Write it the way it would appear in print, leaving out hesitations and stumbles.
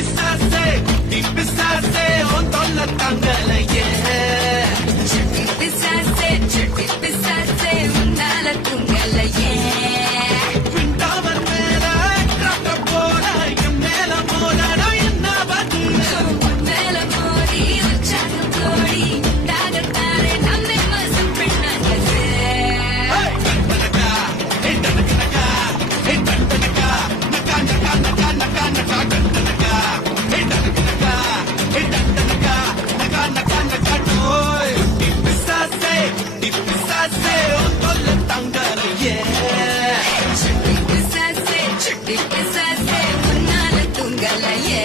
பிசாசே நீ பிசாசே உன் தொல்லை தாங்கலையே பிசாசே சுட்டி பிசாசே உன்னால தூங்கலையே பிண்டாவர் மேல கிராக்க போல என் மேல மோதடா என்ன பதில் மேல மோதி உற்சாகம் கோடி தாகத்தாரே நம்மை மோசம் பெண்ணானது பிசாசே சுட்டி பிசாசே உன்னால தூங்கலையே